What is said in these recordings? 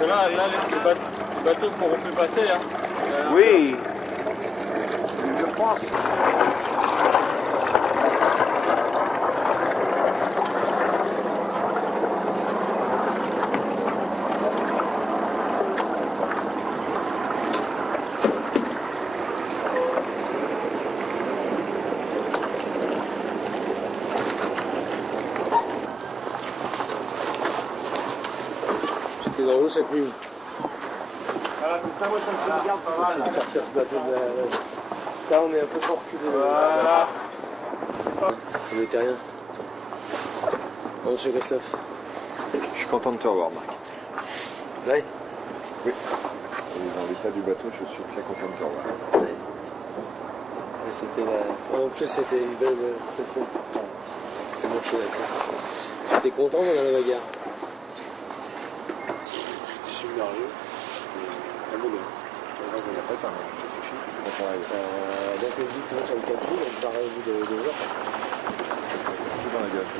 que là les bateaux ne pourront plus passer. Hein. Oui, je pense. J'étais dans l'eau cette nuit. Voilà, comme ça, moi, ça me fait garde pas mal. De sortir ce bateau de la... Ça, on est un peu fort reculé. Voilà. On n'était rien. Bon, monsieur Christophe. Je suis content de te revoir, Marc. Ça va? Oui. Et dans l'état du bateau, je suis très content de te revoir. Ouais. C'était la... En plus, c'était une belle... C'est bon, je suis d'accord. J'étais content dans la bagarre. J'étais submergé. Un bon gars. On n'a pas parlé, c'est touché. Donc, on dit que sur le 4 jours, on paraît au bout de 2 heures. Tout dans la gueule.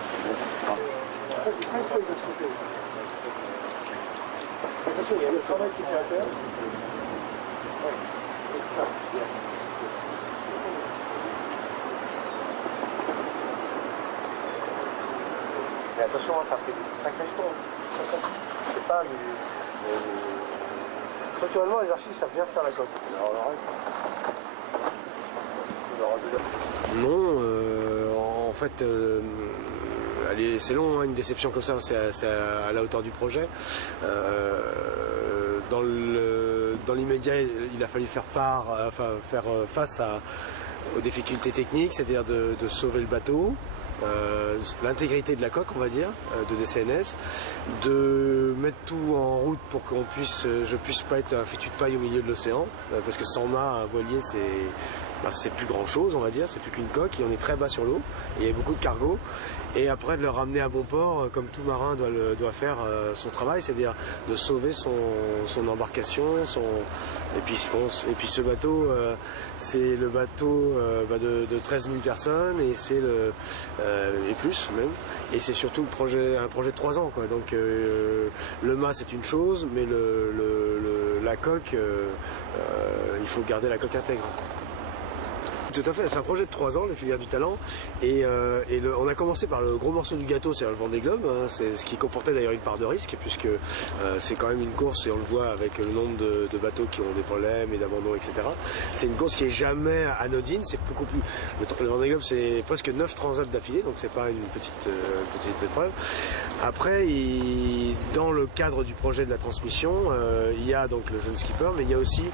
5 fois, ils ont sauté. Attention, il y a le travail qui fait à terre. Ouais, c'est ça. Yes. Mais attention, ça fait des sacrés chevaux. C'est pas du... Naturellement, les archives savent bien faire la coque. Non, en fait, allez, c'est long, hein, une déception comme ça, c'est à la hauteur du projet. Dans l'immédiat, il a fallu faire face aux difficultés techniques, c'est-à-dire de sauver le bateau. L'intégrité de la coque, on va dire, de DCNS, de mettre tout en route pour qu'on puisse, je puisse pas être un fétu de paille au milieu de l'océan, parce que sans mât, un voilier, c'est plus grand chose, on va dire, c'est plus qu'une coque, et on est très bas sur l'eau, et il y a beaucoup de cargo, et après de le ramener à bon port, comme tout marin doit faire son travail, c'est-à-dire de sauver son embarcation, et puis ce bateau, c'est le bateau de 13 000 personnes, et c'est et plus même, et c'est surtout un projet de 3 ans, quoi. Donc le mât c'est une chose, mais la coque, il faut garder la coque intègre. Tout à fait, c'est un projet de 3 ans, les filières du talent, et on a commencé par le gros morceau du gâteau, c'est-à-dire le Vendée Globe, hein, c'est ce qui comportait d'ailleurs une part de risque, puisque c'est quand même une course, et on le voit avec le nombre de bateaux qui ont des problèmes et d'abandon, etc. C'est une course qui est jamais anodine, c'est beaucoup plus... Le Vendée Globe, c'est presque 9 transats d'affilée, donc c'est pas une petite épreuve. Après, dans le cadre du projet de la transmission, il y a donc le jeune skipper, mais il y a aussi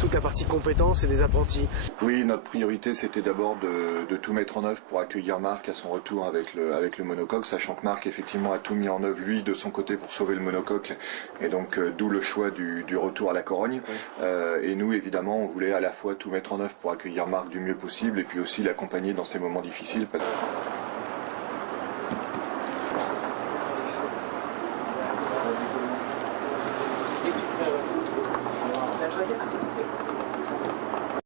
toute la partie compétences et des apprentis. Oui, notre priorité c'était d'abord de tout mettre en œuvre pour accueillir Marc à son retour avec le monocoque, sachant que Marc effectivement a tout mis en œuvre lui de son côté pour sauver le monocoque, et donc d'où le choix du retour à la Corogne. Oui. Et nous évidemment on voulait à la fois tout mettre en œuvre pour accueillir Marc du mieux possible et puis aussi l'accompagner dans ces moments difficiles.